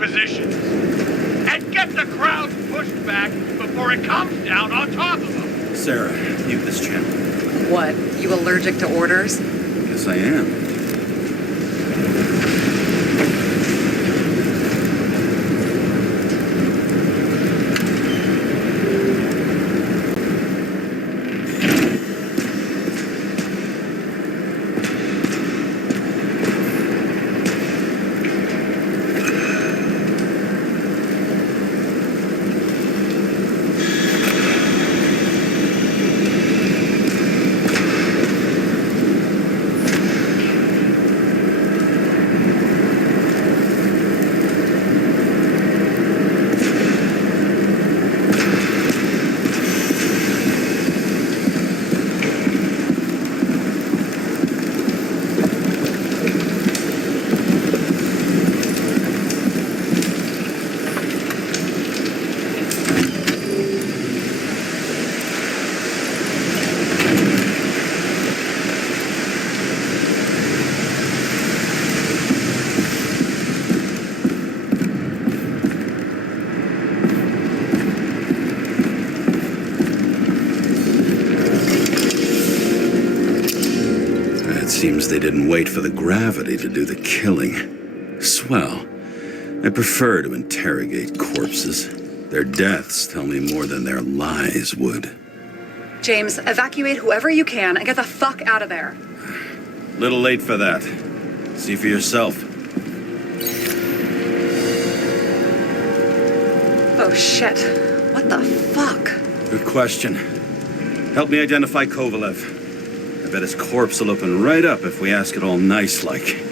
positions. And get the crowd pushed back before it comes down on top of them. Sarah, mute this channel. What? You allergic to orders? Yes, I am. Seems they didn't wait for the gravity to do the killing. Swell. I prefer to interrogate corpses. Their deaths tell me more than their lies would. James, evacuate whoever you can and get the fuck out of there. Little late for that. See for yourself. Oh shit. What the fuck? Good question. Help me identify Kovalev. I bet his corpse will open right up if we ask it all nice-like.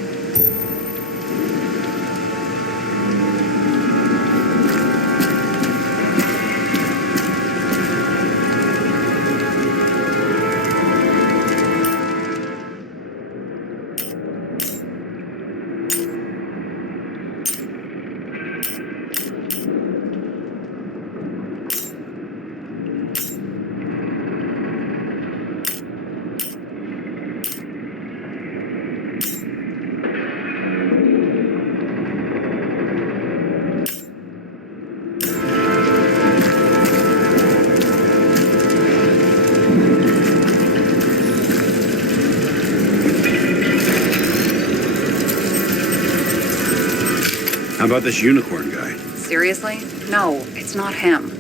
How about this unicorn guy? Seriously? No, it's not him.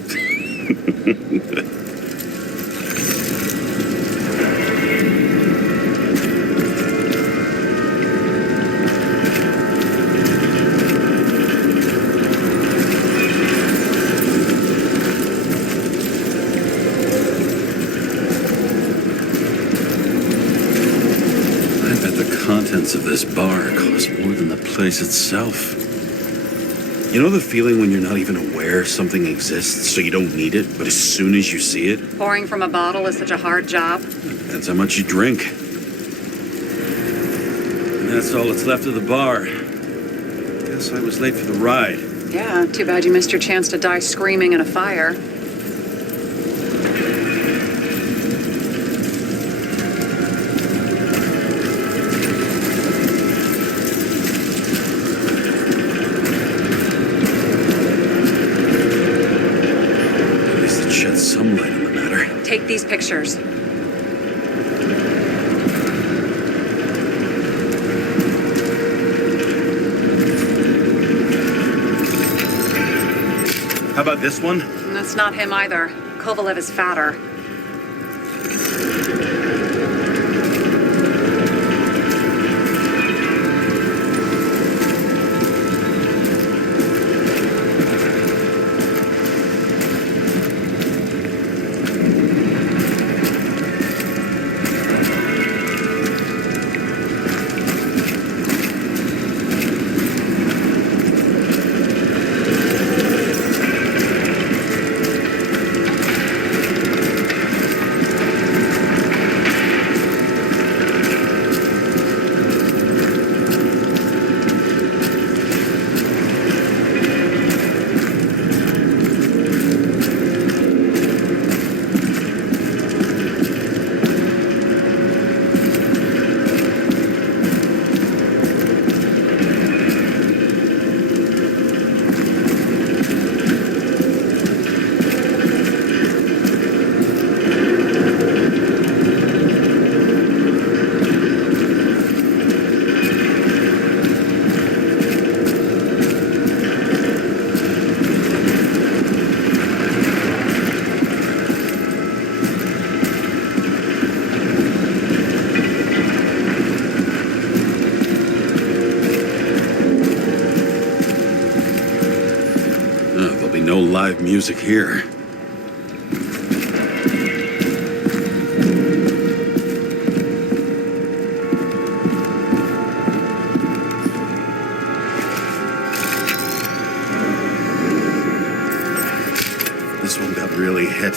I bet the contents of this bar cost more than the place itself. You know the feeling when you're not even aware something exists, so you don't need it, but as soon as you see it? Pouring from a bottle is such a hard job. Depends how much you drink. And that's all that's left of the bar. Guess I was late for the ride. Yeah, too bad you missed your chance to die screaming in a fire. Some light on the matter. Take these pictures. How about this one? That's not him either. Kovalev is fatter. There'll be no live music here. This one got really hit.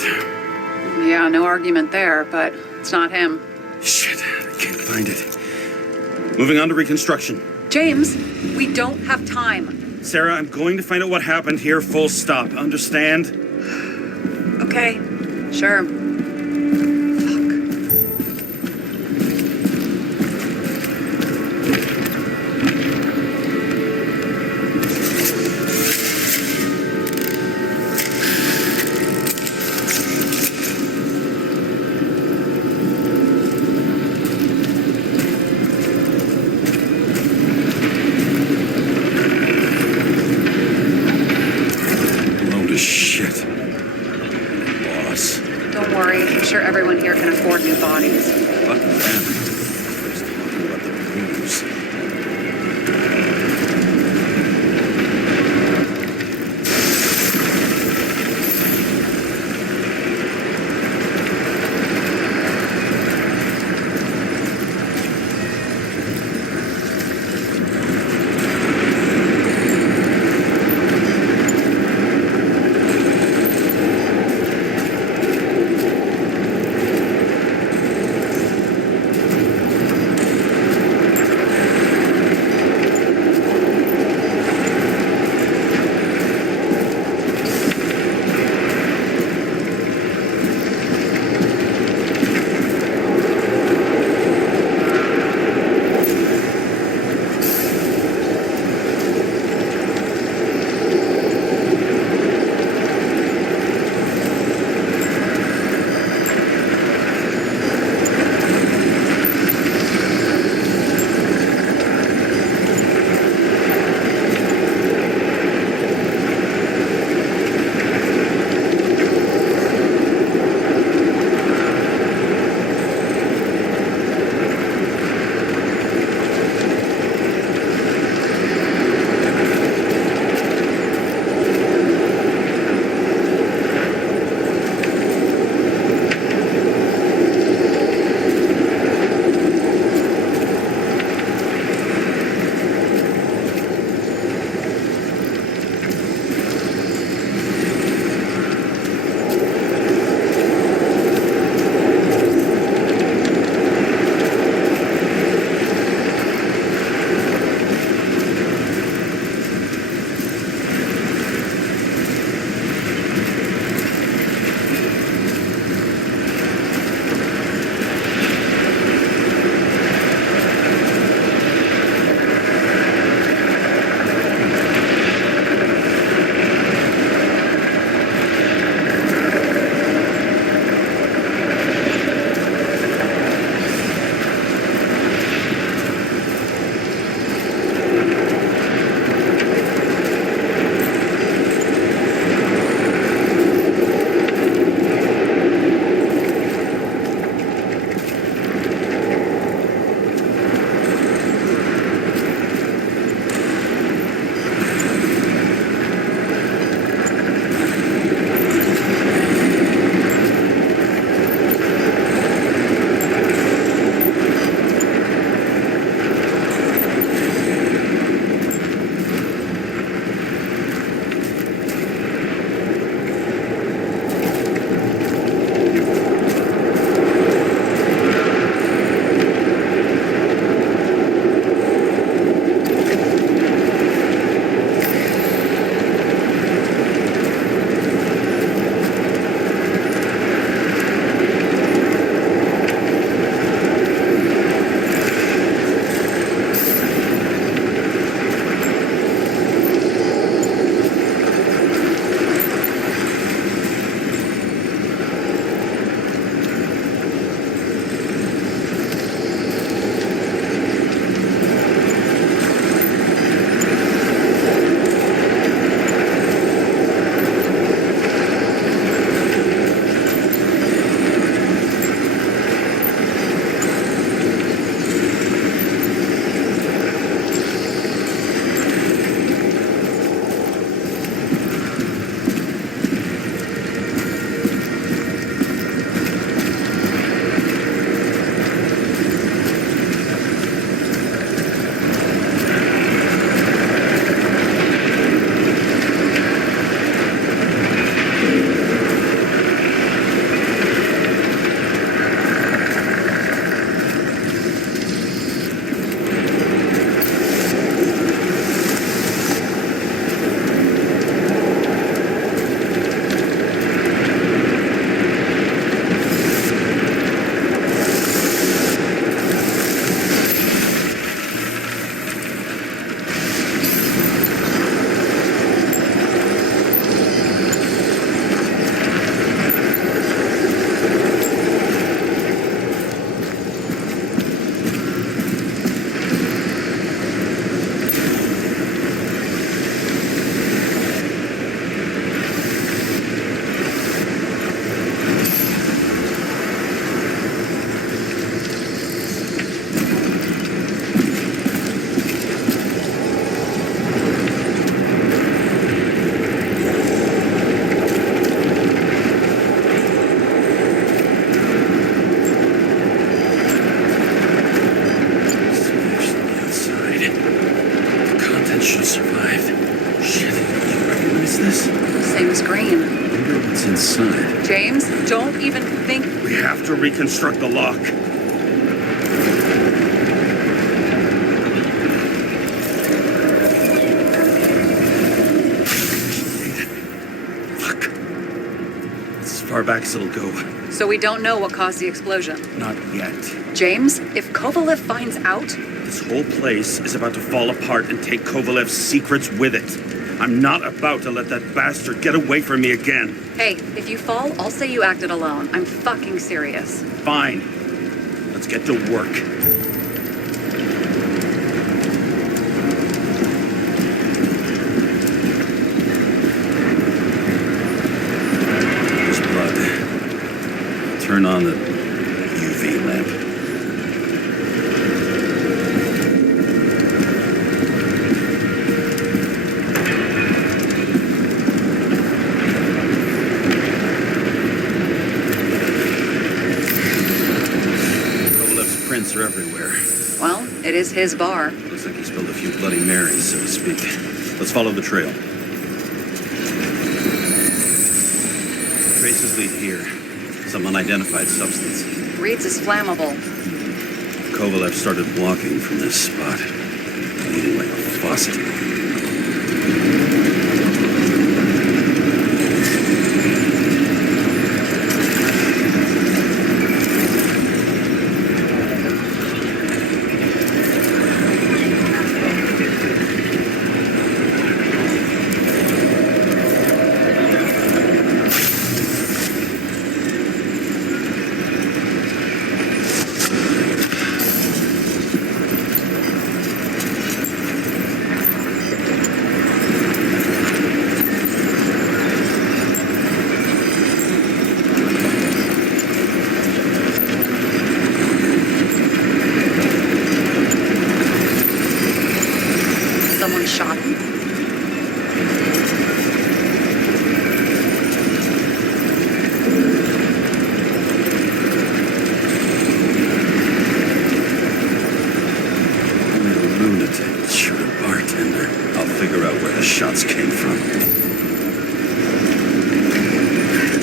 Yeah, no argument there, but it's not him. Shit, I can't find it. Moving on to reconstruction. James, we don't have time. Sarah, I'm going to find out what happened here, full stop. Understand? Okay, sure. Load of shit. Loss. Don't worry. Same as green. Wonder what's inside. James, don't even think. We have to reconstruct the lock. Fuck. It's as far back as it'll go. So we don't know what caused the explosion. Not yet. James, if Kovalev finds out, This whole place is about to fall apart and take Kovalev's secrets with it. I'm not about to let that bastard get away from me again. hey, if you fall, I'll say you acted alone. I'm fucking serious. Fine. Let's get to work. There's blood. Turn on the UV lamp. Kovalev's prints are everywhere. Well, it is his bar. Looks like he spilled a few Bloody Marys, so to speak. Let's follow the trail. Traces lead here. Some unidentified substance. Reeds is flammable. Kovalev started walking from this spot, bleeding like a faucet. Someone shot him. I'm a lunatic, but sure a bartender. I'll figure out where the shots came from.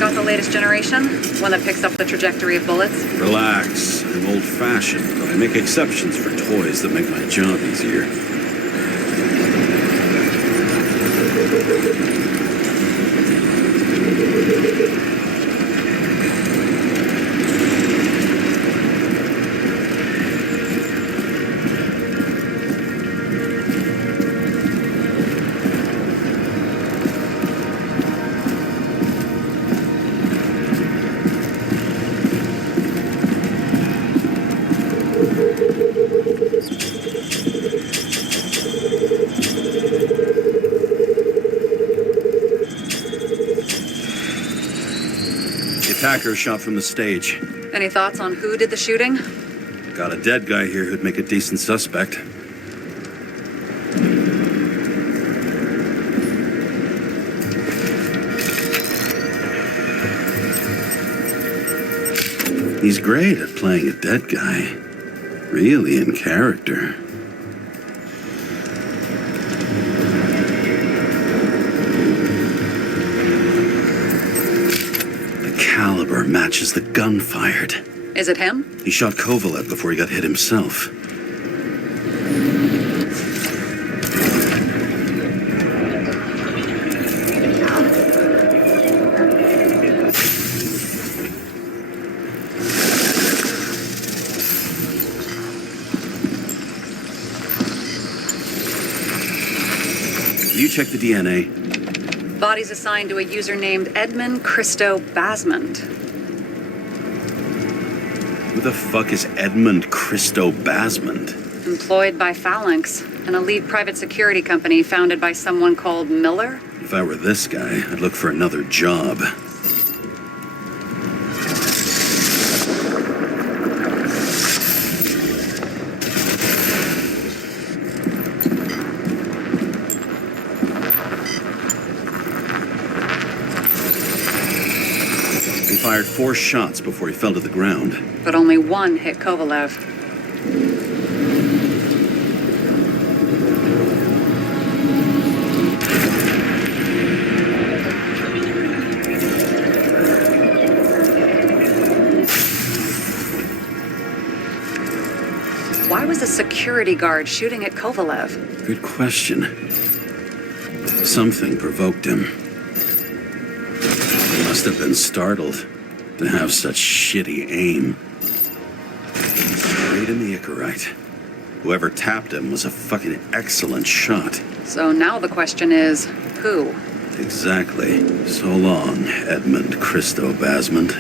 Got the latest generation? One that picks up the trajectory of bullets? Relax. I'm old-fashioned, but I make exceptions for toys that make my job easier. The attacker shot from the stage. Any thoughts on who did the shooting? Got a dead guy here who'd make a decent suspect. He's great at playing a dead guy. Really in character. The caliber matches the gun fired. Is it him? He shot Kovalev before he got hit himself. You check the DNA. Body's assigned to a user named Edmund Christo Basmond. Who the fuck is Edmund Christo Basmond? Employed by Phalanx, an elite private security company founded by someone called Miller. If I were this guy, I'd look for another job. He fired 4 shots before he fell to the ground. But only one hit Kovalev. was a security guard shooting at Kovalev? Good question. Something provoked him. He must have been startled to have such shitty aim. Straight in the Icarite. Whoever tapped him was a fucking excellent shot. So now the question is, who? Exactly. So long, Edmund Christo Basmond.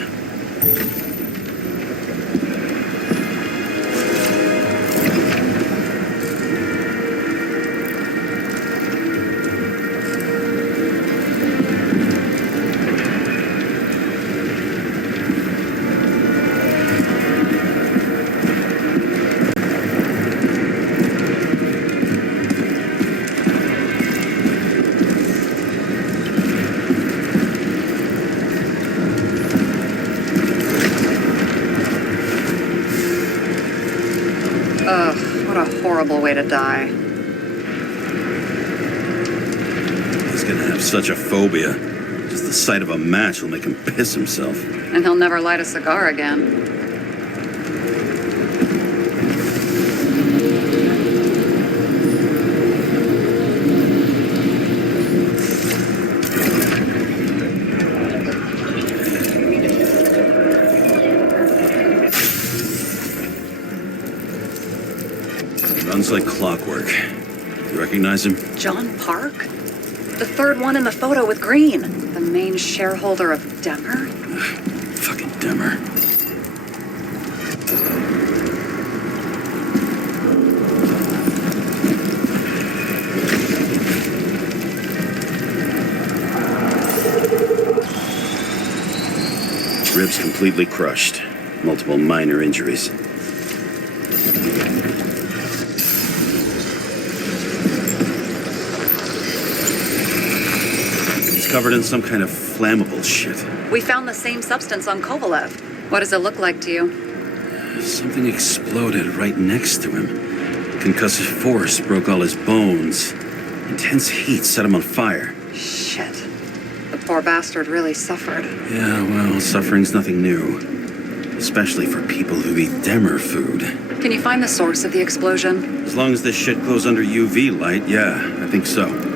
Ugh, what a horrible way to die. He's gonna have such a phobia. Just the sight of a match will make him piss himself. And he'll never light a cigar again. Runs like clockwork. You recognize him? John Park? The third one in the photo with Green. The main shareholder of Demmer? Fucking Demmer. Ribs completely crushed. Multiple minor injuries. He's covered in some kind of flammable shit. We found the same substance on Kovalev. What does it look like to you? Something exploded right next to him. Concussive force broke all his bones. Intense heat set him on fire. Shit. The poor bastard really suffered. Yeah, well, suffering's nothing new. Especially for people who eat Demmer food. Can you find the source of the explosion? As long as this shit glows under UV light, yeah, I think so.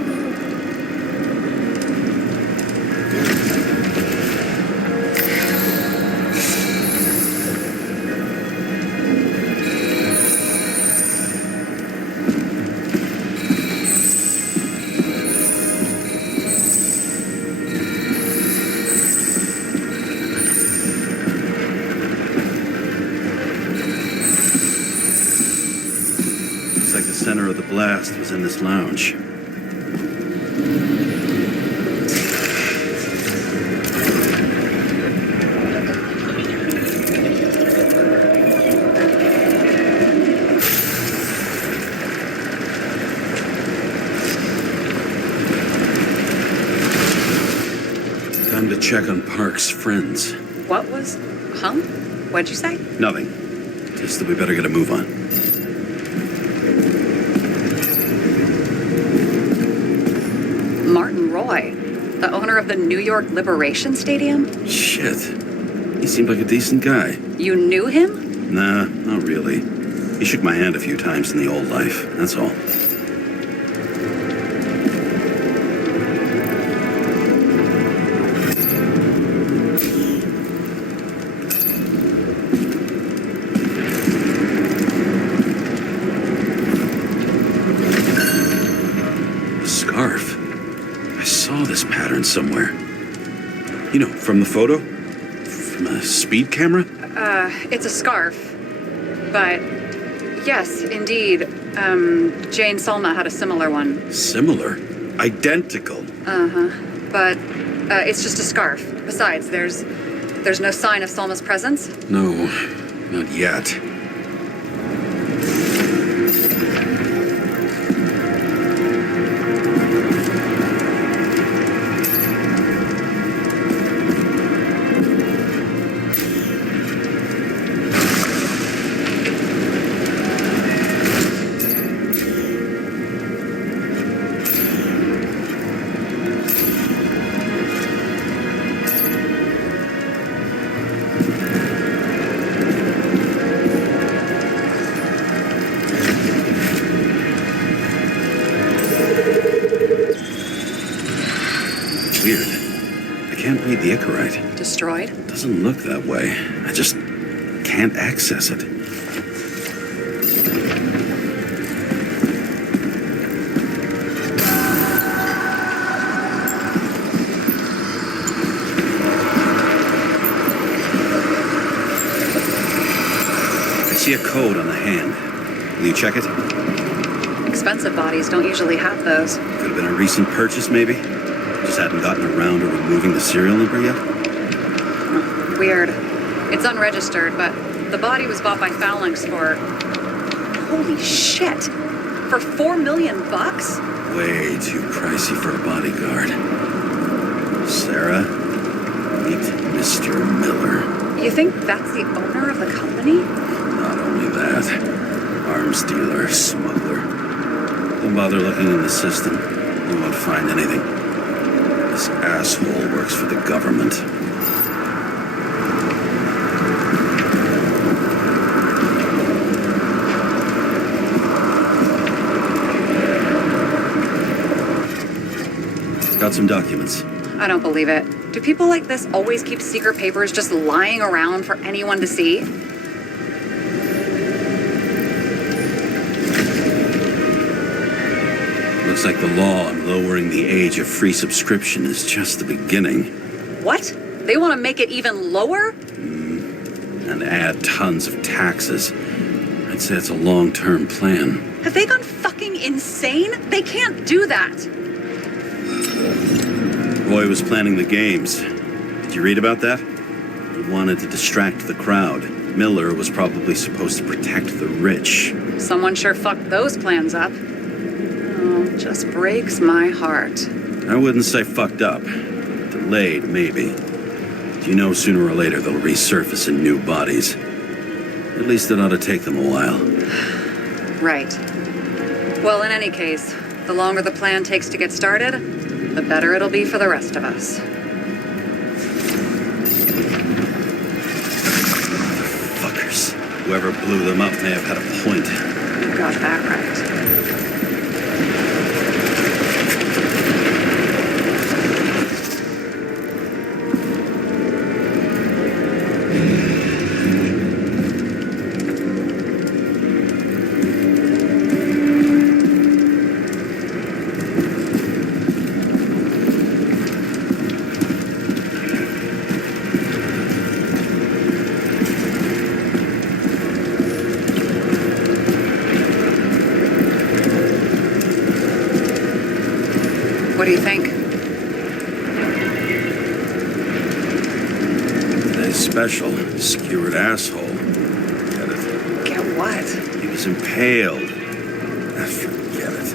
Looks like the center of the blast was in this lounge. Time to check on Park's friends. What was... Huh? What'd you say? Nothing. Just that we better get a move on. Martin Roy, the owner of the New York Liberation Stadium? Shit. He seemed like a decent guy. You knew him? Nah, not really. He shook my hand a few times in the old life, that's all. The scarf. I saw this pattern somewhere. You know, from the photo? From a speed camera? It's a scarf. But, yes, indeed. Jane Salma had a similar one. Similar? Identical? But, it's just a scarf. Besides, there's no sign of Salma's presence. No, not yet. can't read the Icarite. Destroyed? Doesn't look that way. I just can't access it. I see a code on the hand. Will you check it? Expensive bodies don't usually have those. Could have been a recent purchase, maybe? Just hadn't gotten around to removing the serial number yet? Weird. It's unregistered, but the body was bought by Phalanx for... Holy shit! For $4 million bucks? Way too pricey for a bodyguard. Sarah, meet Mr. Miller. You think that's the owner of the company? Not only that, arms dealer, smuggler. Don't bother looking in the system. You won't find anything. This asshole works for the government. Got some documents. I don't believe it. Do people like this always keep secret papers just lying around for anyone to see? Looks like the law on lowering the age of free subscription is just the beginning. What? They want to make it even lower? And add tons of taxes. I'd say it's a long-term plan. Have they gone fucking insane? They can't do that. Roy was planning the games. Did you read about that? He wanted to distract the crowd. Miller was probably supposed to protect the rich. Someone sure fucked those plans up. Oh, just breaks my heart. I wouldn't say fucked up. Delayed, maybe. You know sooner or later they'll resurface in new bodies. At least it ought to take them a while. Right. Well, in any case, the longer the plan takes to get started, the better it'll be for the rest of us. Fuckers. Whoever blew them up may have had a point. You got that right. What do you think? Today's special, skewered asshole. Get it? Get what? He was impaled. Forget it.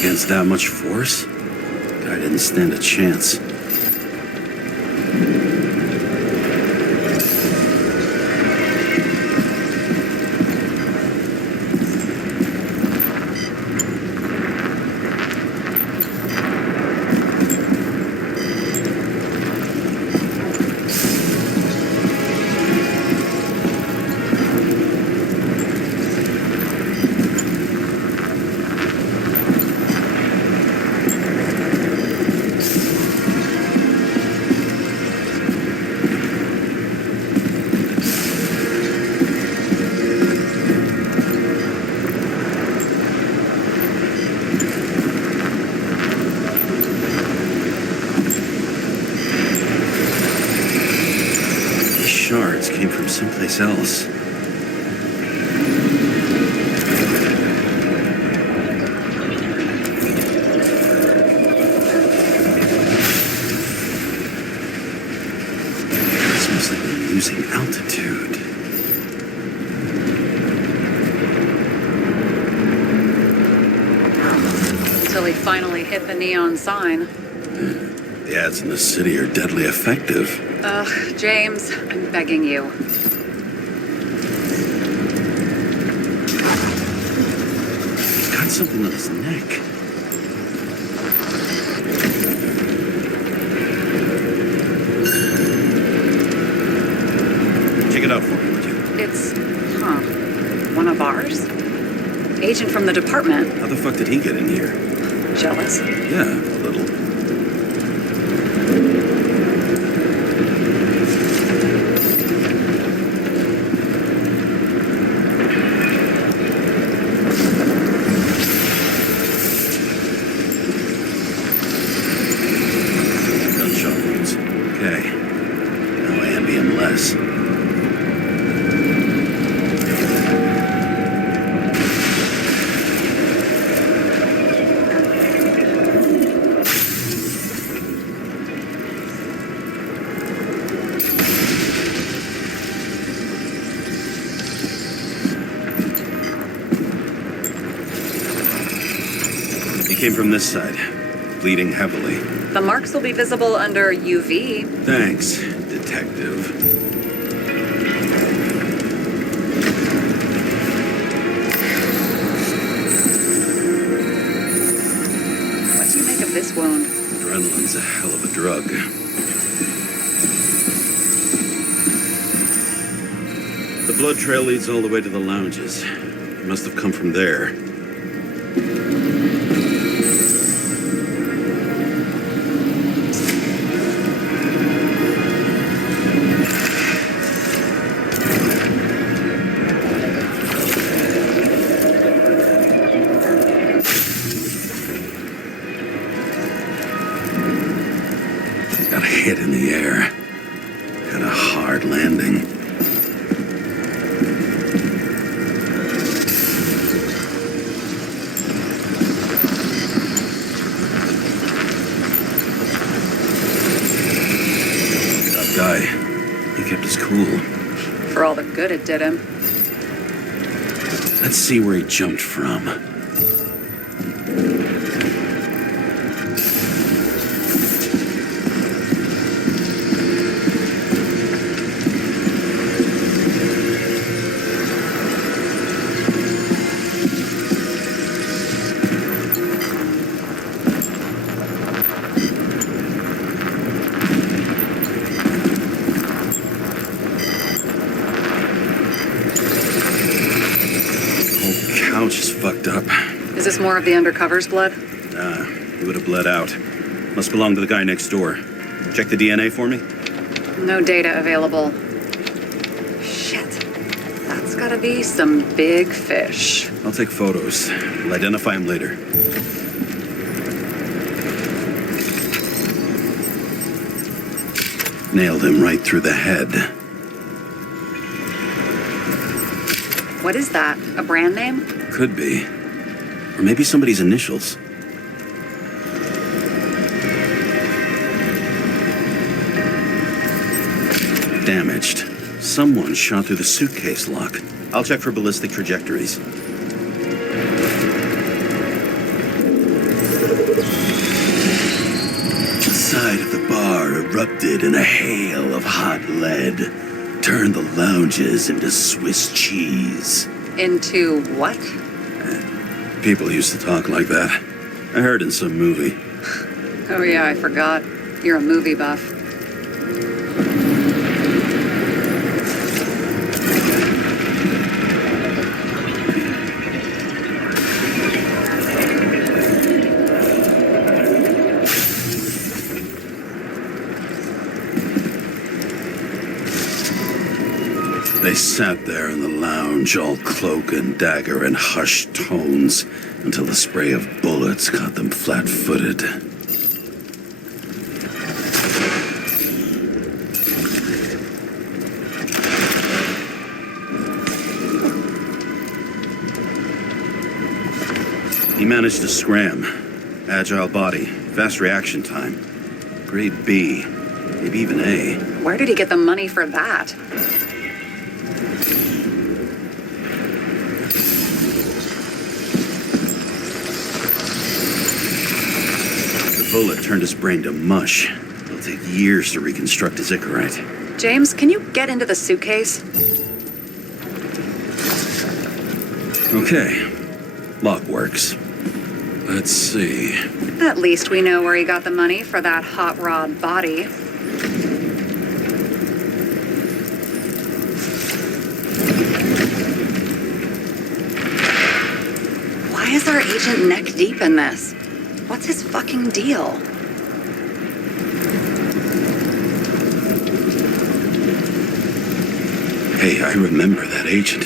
Against that much force? Guy didn't stand a chance. Shards came from someplace else. This must have been losing altitude. Until he finally hit the neon sign. The ads in the city are deadly effective. Ugh, James, I'm begging you. got something on his neck. Check it out for me, would you? It's, one of ours? Agent from the department. How the fuck did he get in here? Jealous? Yeah, a little. Gunshot wounds. Okay. Now I envy him less. He came from this side, bleeding heavily. The marks will be visible under UV. Thanks, detective. What do you make of this wound? Adrenaline's a hell of a drug. The blood trail leads all the way to the lounges. It must have come from there. Got a hit in the air. Got a hard landing. Tough guy. He kept his cool. For all the good it did him. Let's see where he jumped from. Couch is fucked up. Is this more of the undercover's blood? Nah, he would have bled out. Must belong to the guy next door. Check the DNA for me? No data available. Shit. That's gotta be some big fish. I'll take photos. We'll identify him later. Nailed him right through the head. What is that? A brand name? Could be. Or maybe somebody's initials. Damaged. Someone shot through the suitcase lock. I'll check for ballistic trajectories. The side of the bar erupted in a hail of hot lead. Turned the lounges into Swiss cheese. Into what? People used to talk like that. I heard in some movie. Oh yeah, I forgot. You're a movie buff. They sat there in the lounge, all cloak and dagger and hushed tones, until the spray of bullets caught them flat-footed. He managed to scram. Agile body, fast reaction time. Grade B, maybe even A. Where did he get the money for that? The bullet turned his brain to mush. It'll take years to reconstruct his Icarite. James, can you get into the suitcase? Okay. Log works. Let's see. At least we know where he got the money for that hot rod body. Why is our agent neck deep in this? What's his fucking deal? Hey, I remember that agent.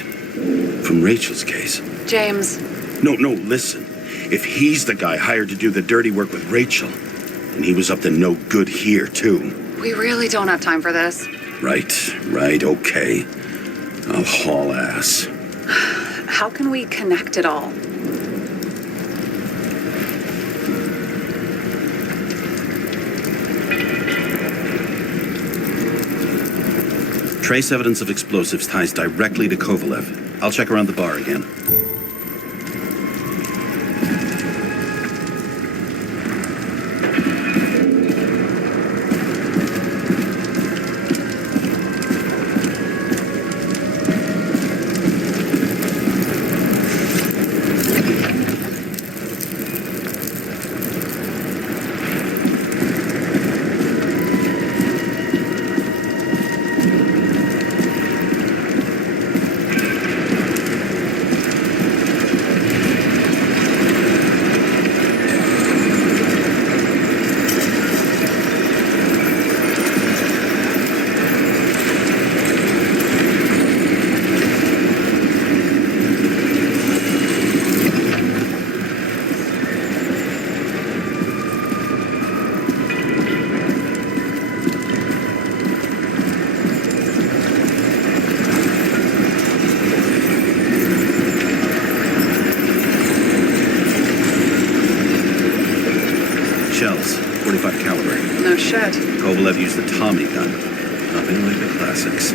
From Rachel's case. James, No, listen. If he's the guy hired to do the dirty work with Rachel, and he was up to no good here, too. we really don't have time for this. Right, okay. I'll haul ass. How can we connect it all? Trace evidence of explosives ties directly to Kovalev. I'll check around the bar again. Shells, 45 caliber. No shit. Kovalev used the Tommy gun. Nothing like the classics.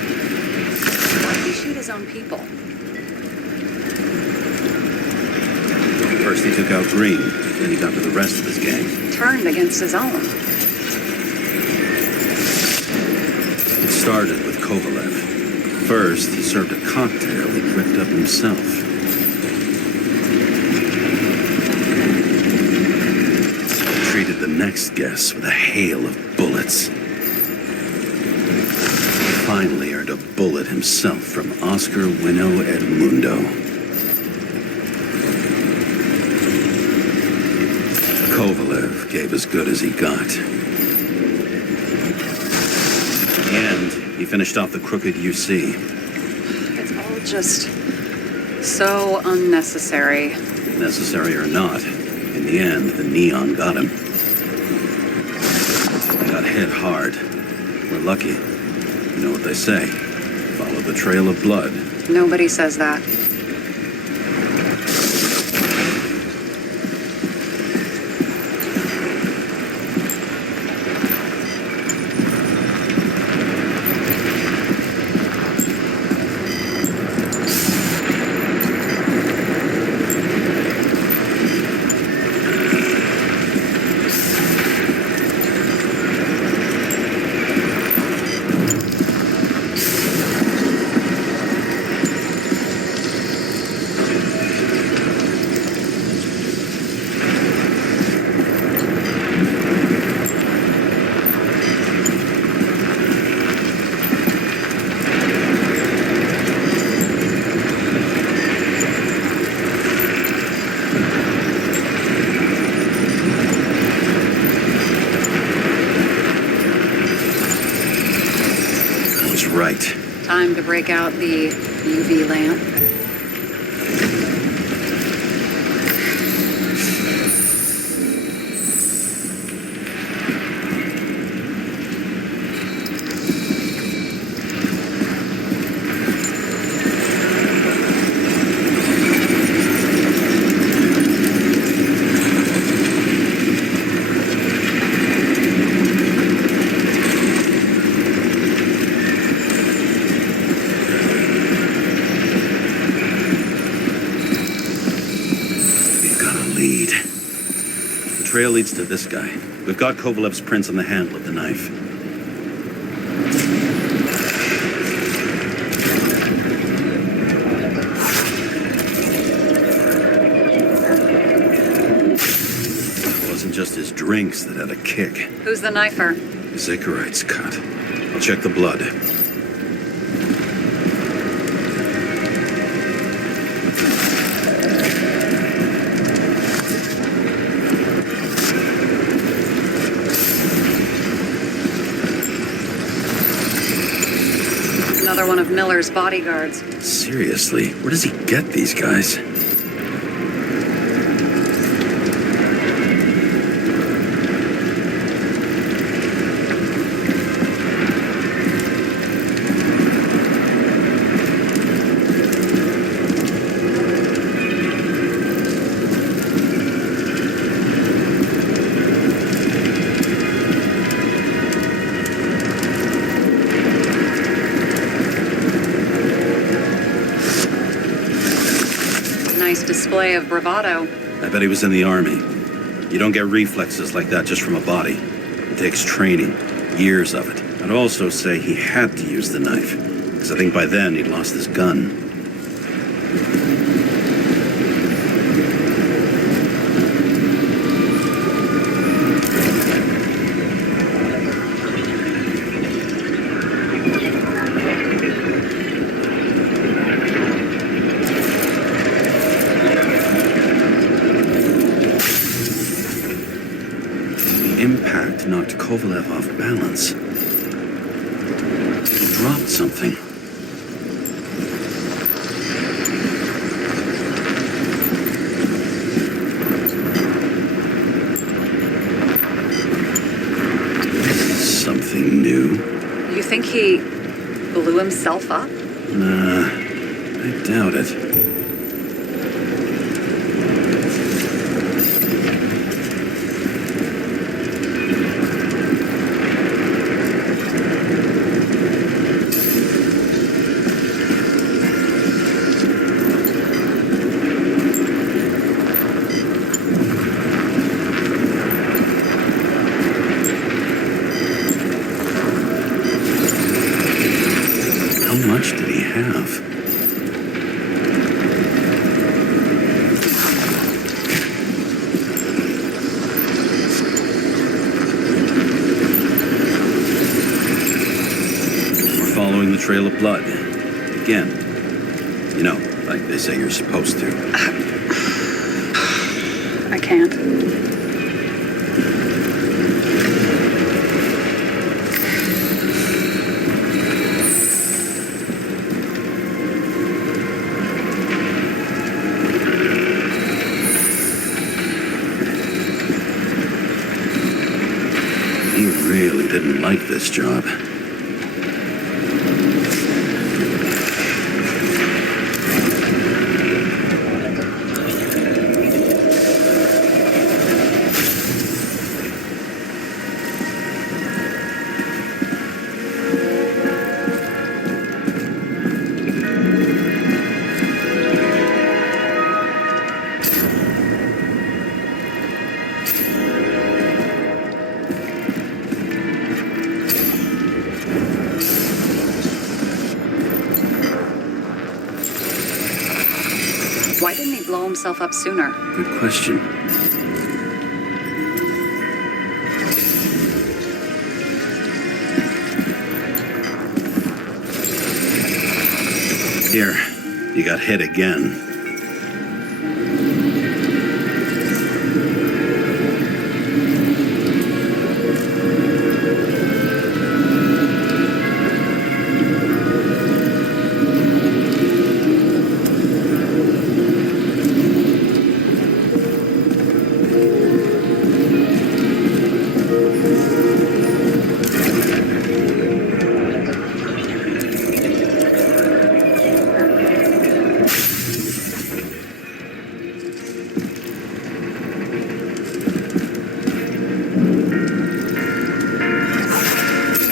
Why did he shoot his own people? First he took out Green, then he got to the rest of his gang. Turned against his own. It started with Kovalev. First, he served a cocktail he'd whipped up himself. Treated the next guest with a hail of bullets. Finally earned a bullet himself from Oscar Wino Edmundo. Kovalev gave as good as he got. And he finished off the crooked UC. It's all just so unnecessary. Necessary or not, in the end, the neon got him. He got hit hard. We're lucky. You know what they say. Follow the trail of blood. Nobody says that. Right. Time to break out the UV lamp. need. The trail leads to this guy. We've got Kovalev's prints on the handle of the knife. It wasn't just his drinks that had a kick. Who's the knifer? Zakarite's cut. I'll check the blood. Another one of Miller's bodyguards. Seriously, where does he get these guys? Nice display of bravado. I bet he was in the army. You don't get reflexes like that just from a body. It takes training, years of it. I'd also say he had to use the knife, because I think by then he'd lost his gun. Impact knocked Kovalev off balance. He dropped something. Something new. You think he blew himself up? Nah, I doubt it. How much did he have? We're following the trail of blood. Again. You know, like they say you're supposed to. I can't. He really didn't like this job. Why didn't he blow himself up sooner? Good question. Here, you got hit again.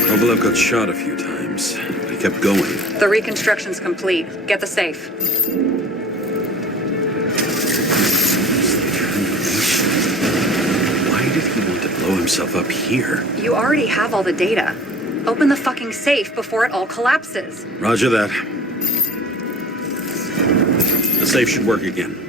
Kovalev got shot a few times, but he kept going. The reconstruction's complete. Get the safe. himself up here? You already have all the data. Open the fucking safe before it all collapses. Roger that. The safe should work again.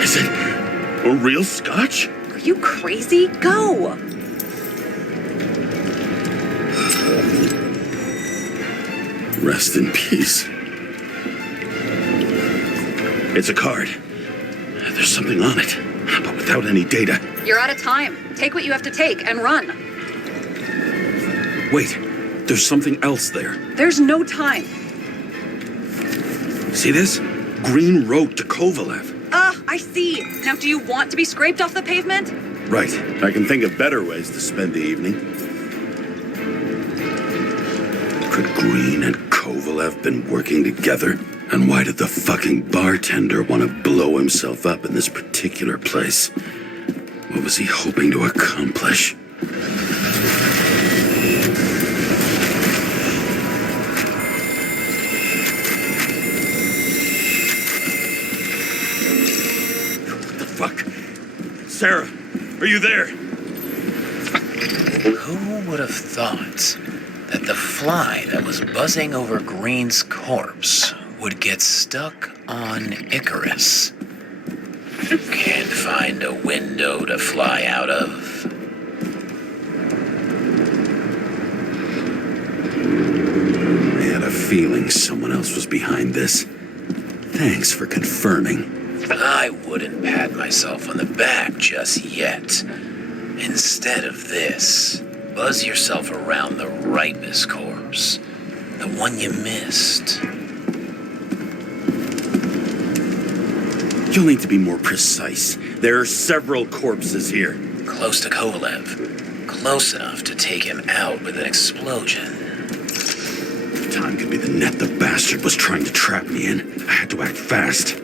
Is it a real scotch? Are you crazy? Go! Rest in peace. It's a card. There's something on it, but without any data. You're out of time. Take what you have to take and run. Wait, there's something else there. There's no time. See this? Green Road to Kovalev. I see. Now, do you want to be scraped off the pavement? Right. I can think of better ways to spend the evening. Could Green and Kovalev been working together? And why did the fucking bartender want to blow himself up in this particular place? What was he hoping to accomplish? What the fuck? Sarah, are you there? Who would have thought that the fly that was buzzing over Green's corpse would get stuck on Icarus? Can't find a window to fly out of. I had a feeling someone else was behind this. Thanks for confirming. I wouldn't pat myself on the back just yet. Instead of this, buzz yourself around the Ripus corpse. The one you missed. You'll need to be more precise. There are several corpses here. Close to Kovalev. Close enough to take him out with an explosion. Time could be the net the bastard was trying to trap me in. I had to act fast.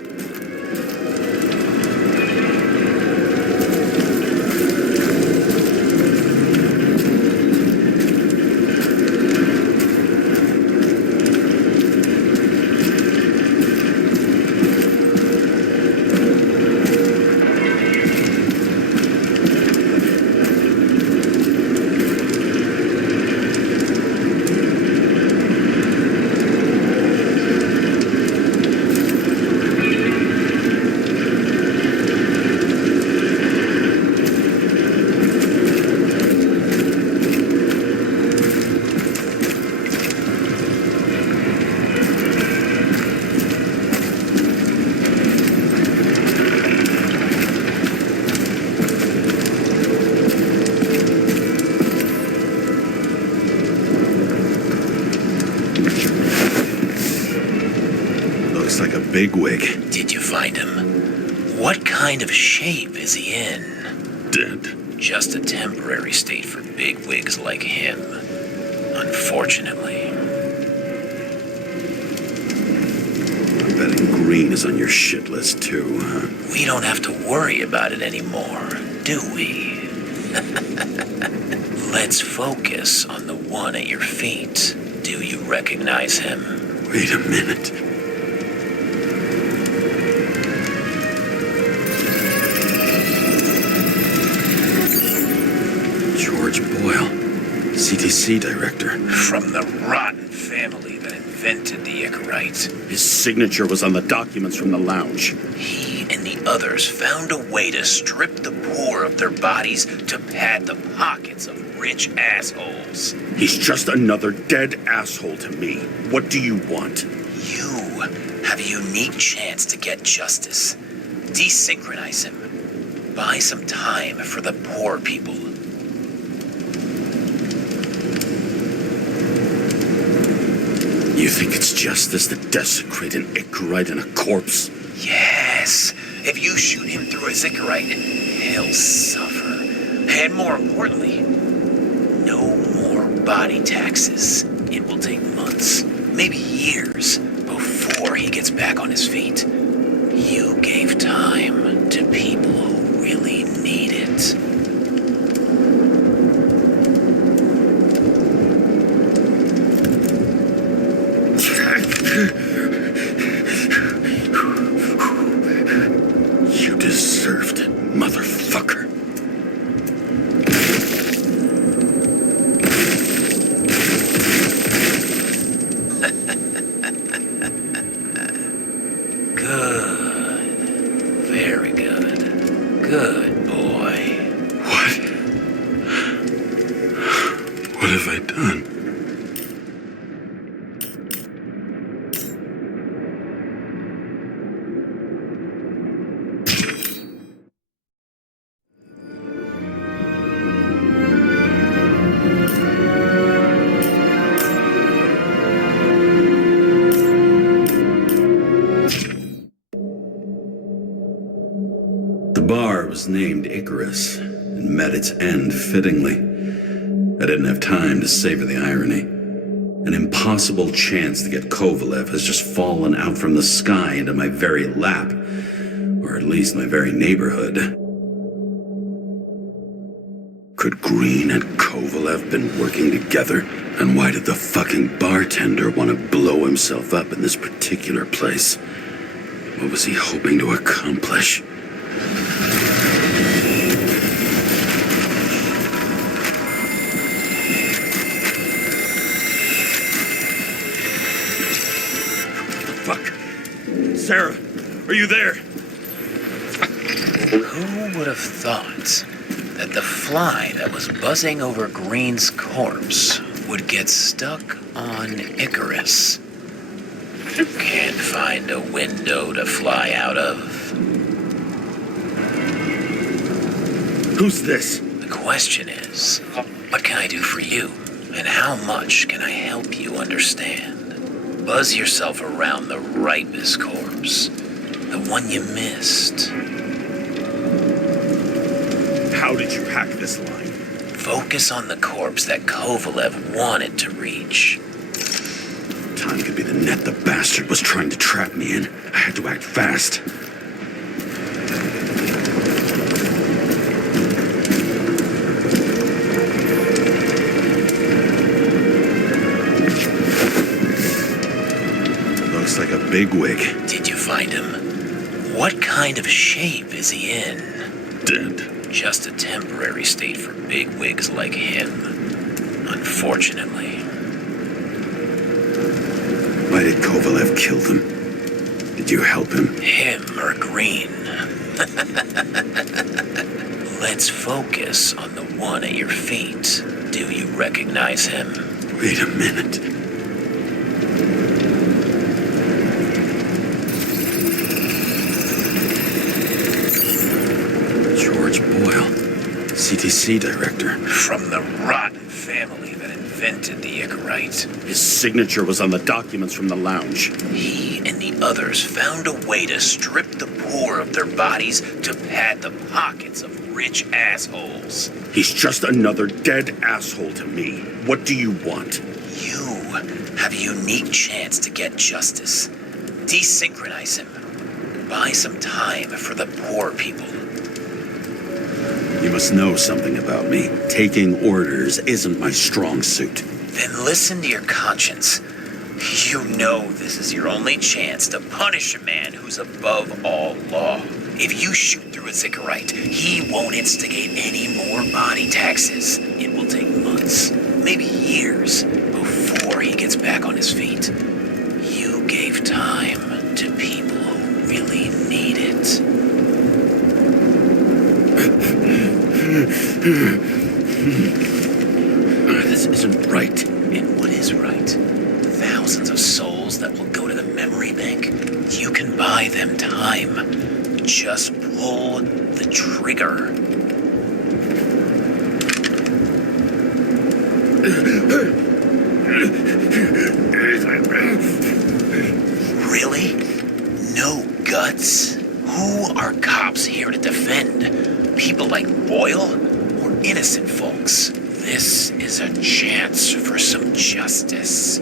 Looks like a bigwig. Did you find him? What kind of shape is he in? Dead. Just a temporary state for bigwigs like him. Unfortunately. I'm betting Green is on your shit list too, huh? We don't have to worry about it anymore, do we? Let's focus on the one at your feet. Do you recognize him? Wait a minute. George Boyle, CTC director. From the rotten family that invented the Icarite. His signature was on the documents from the lounge. He and the others found a way to strip the poor of their bodies to pad the pockets of rich assholes. He's just another dead asshole to me. What do you want? You have a unique chance to get justice. Desynchronize him. Buy some time for the poor people. You think it's justice to desecrate an Icarite and a corpse? Yes. If you shoot him through a Icarite, he'll suffer. And more importantly, no more body taxes. It will take months, maybe years, before he gets back on his feet. You gave time. to people who really need it. You deserved it, motherfucker. Good. Very good. Good boy. What? What have I done? The bar was named Icarus and met its end fittingly. I didn't have time to savor the irony. An impossible chance to get Kovalev has just fallen out from the sky into my very lap, or at least my very neighborhood. Could Green and Kovalev been working together? And why did the fucking bartender want to blow himself up in this particular place? What was he hoping to accomplish? Fuck. Sarah, are you there? Who would have thought that the fly that was buzzing over Green's corpse would get stuck on Icarus? Can't find a window to fly out of. Who's this? The question is, what can I do for you? And how much can I help you understand? Buzz yourself around the Ripus corpse. The one you missed. How did you hack this line? Focus on the corpse that Kovalev wanted to reach. Time could be the net the bastard was trying to trap me in. I had to act fast. Looks like a bigwig. Did you find him? What kind of shape is he in? Dead. Just a temporary state for bigwigs like him. Unfortunately. Why did Kovalev kill them? Did you help him? Him or Green? Let's focus on the one at your feet. Do you recognize him? Wait a minute. George Boyle, CTC director. From the rotten family that invented the Icarite. His signature was on the documents from the lounge. He and the others found a way to strip the poor of their bodies to pad the pockets of rich assholes. He's just another dead asshole to me. What do you want? You have a unique chance to get justice. Desynchronize him. Buy some time for the poor people. You must know something about me. Taking orders isn't my strong suit. Then listen to your conscience. You know this is your only chance to punish a man who's above all law. If you shoot through a Icarite, he won't instigate any more body taxes. It will take months, maybe years, before he gets back on his feet. You gave time to people who really need it. This isn't right. And what is right? Thousands of souls that will go to the memory bank. You can buy them time. Just pull the trigger. Really? No guts? Who are cops here to defend? People like Boyle or innocent folks? This is a chance for some justice.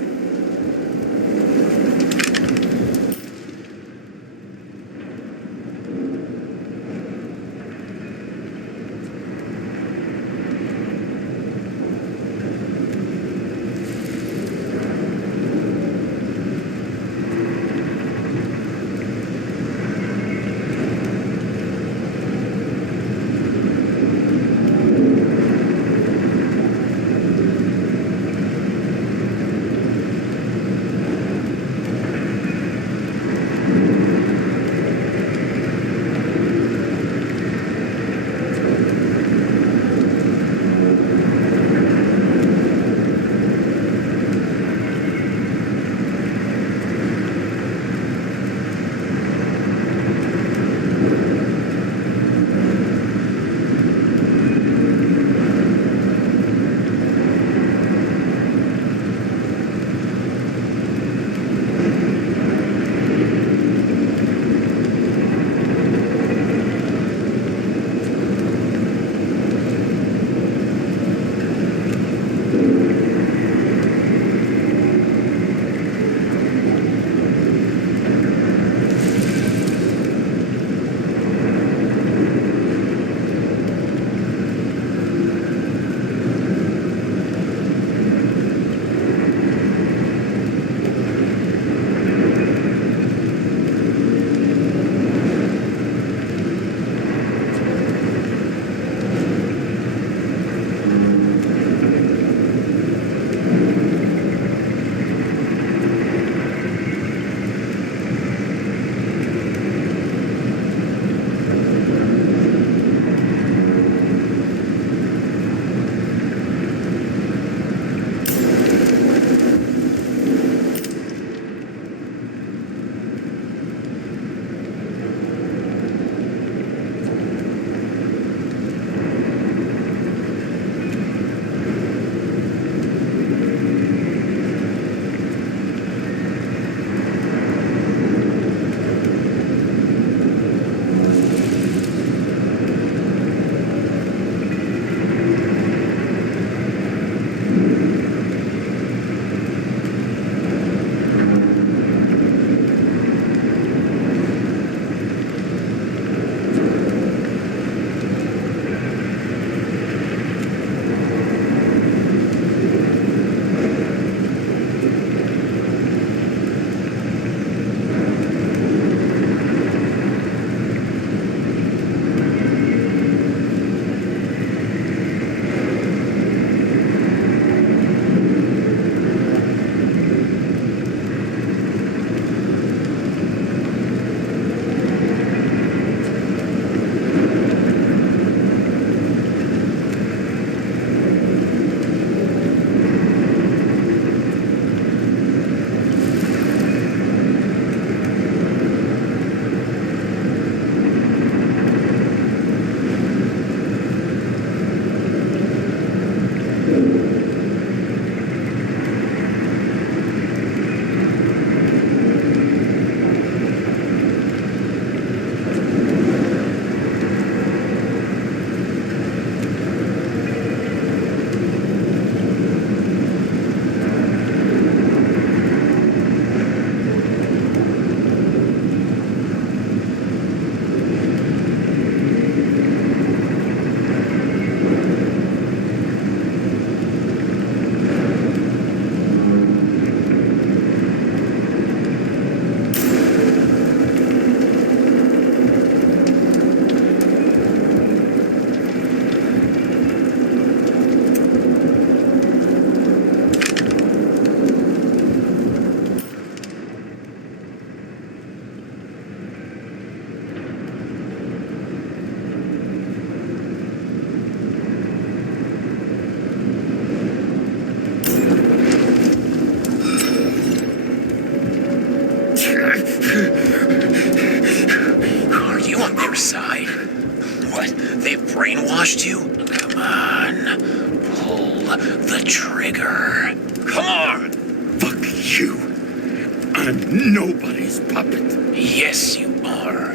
I'm nobody's puppet. Yes, you are.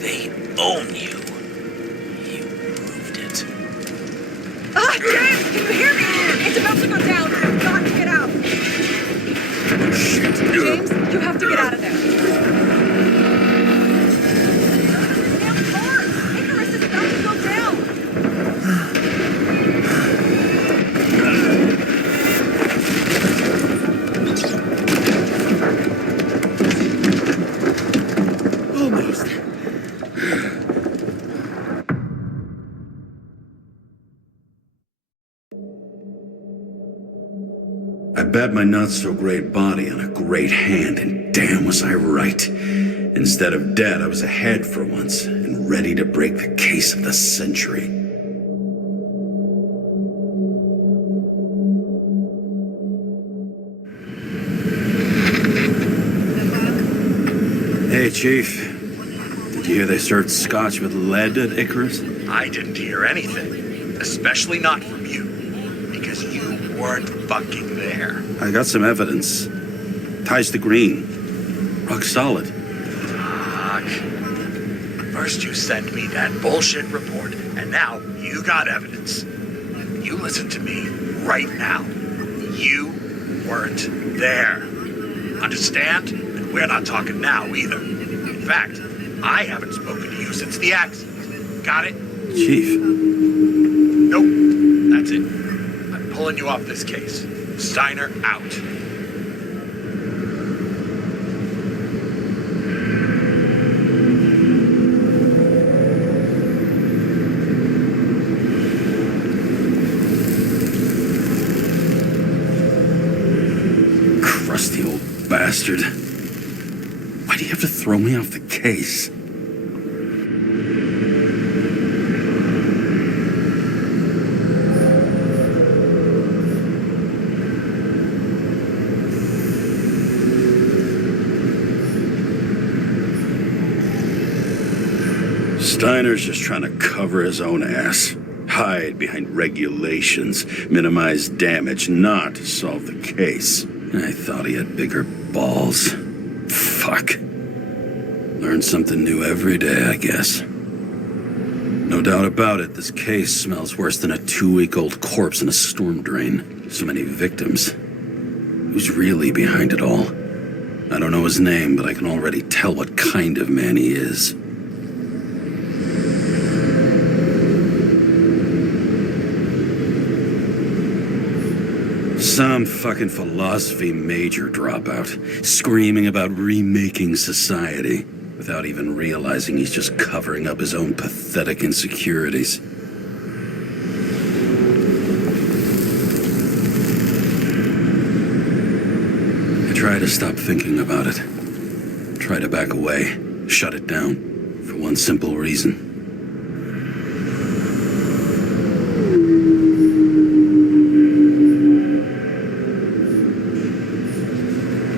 They own you. You proved it. Ah, James, can you hear me? It's about to go down. You've got to get out. Shit. James, you have to get out of there. Damn car! Icarus is about to go down. Almost. I bet my not-so-great body on a great hand, and damn was I right. Instead of dead, I was ahead for once, and ready to break the case of the century. Hey, Chief. Did you hear they served scotch with lead at Icarus? I didn't hear anything, especially not from you, because you weren't fucking there. I got some evidence. Ties to Green. Rock solid. Fuck. First you sent me that bullshit report, and now you got evidence. You listen to me right now. You weren't there. Understand? And we're not talking now either. In fact, I haven't spoken to you since the accident. Got it? Chief. Nope. That's it. I'm pulling you off this case. Steiner out. Crusty old bastard. Why do you have to throw me off the case? Steiner's just trying to cover his own ass. Hide behind regulations, minimize damage, not solve the case. I thought he had bigger balls. Fuck. Learn something new every day, I guess. No doubt about it, this case smells worse than a 2-week-old corpse in a storm drain. So many victims. Who's really behind it all? I don't know his name, but I can already tell what kind of man he is. Some fucking philosophy major dropout, screaming about remaking society, without even realizing he's just covering up his own pathetic insecurities. I try to stop thinking about it. Try to back away, shut it down, for one simple reason.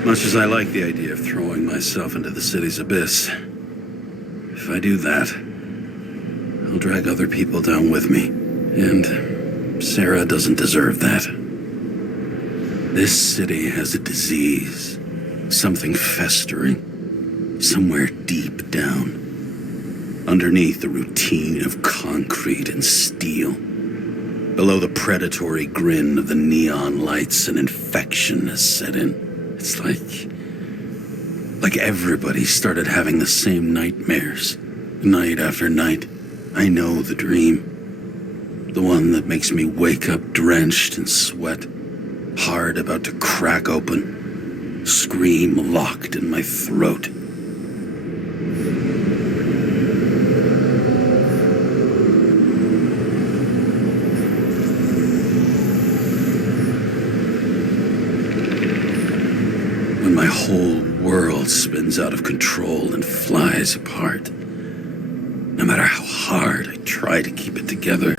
Much as I like the idea of throwing myself into the city's abyss, if I do that, I'll drag other people down with me. And Sarah doesn't deserve that. This city has a disease, something festering, somewhere deep down, underneath the routine of concrete and steel. Below the predatory grin of the neon lights, an infection has set in. It's like everybody started having the same nightmares, night after night. I know the dream. The one that makes me wake up drenched in sweat, heart about to crack open, scream locked in my throat. When my whole world spins out of control and flies apart. No matter how hard I try to keep it together,